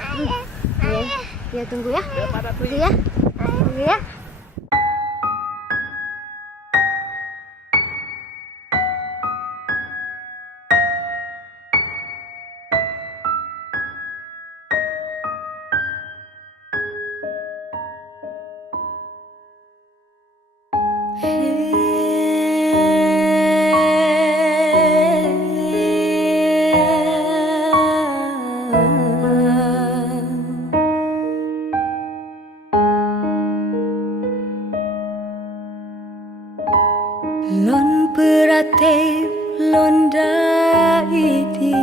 Iya. Ya tunggu ya. Tunggu ya. Tunggu ya. Lon perate londa iti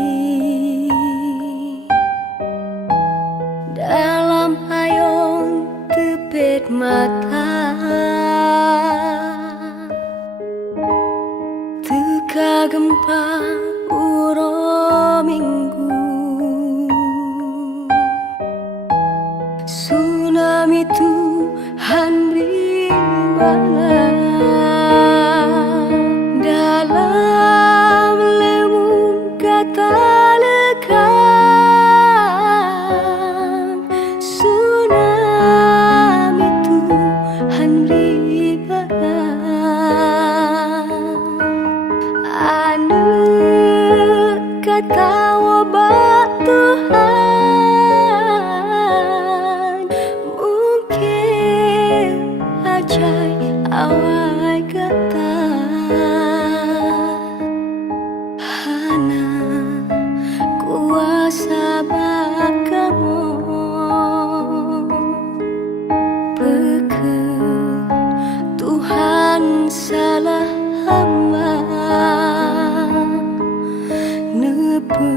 dalam hayong tepet mata teka gempa uro minggu tsunami Tuhan beri mana dalam lembung kata lekan tsunami Tuhan beri mana anu kata wabak Tuhan mungkin ajaib awal kata hana kuasa bakamu peke Tuhan salah hamba nepe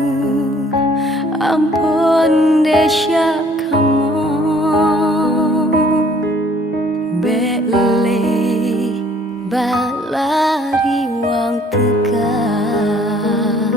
ampun desya kamu bele balari wang tekan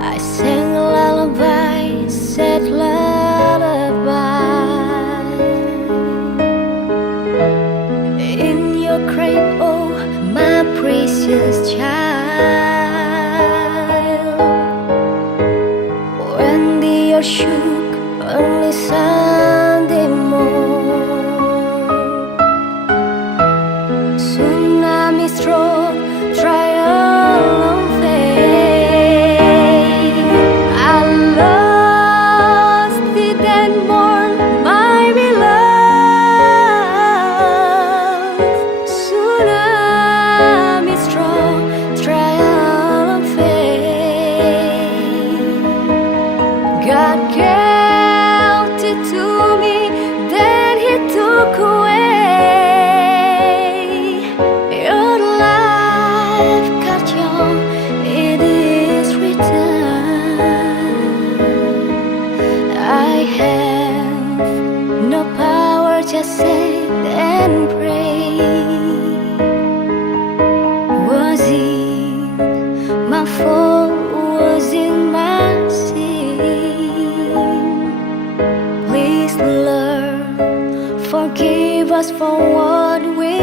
I sang a lullaby, sad lullaby. In your cradle, my precious child. When the earth shook, only Sunday morn. Tsunami struck, triumph. God gave it to me, then He took away. Your life got young, it is written. I have no power, just say and pray. Was it my fault? Was it my sin? Please, Lord, forgive us for what we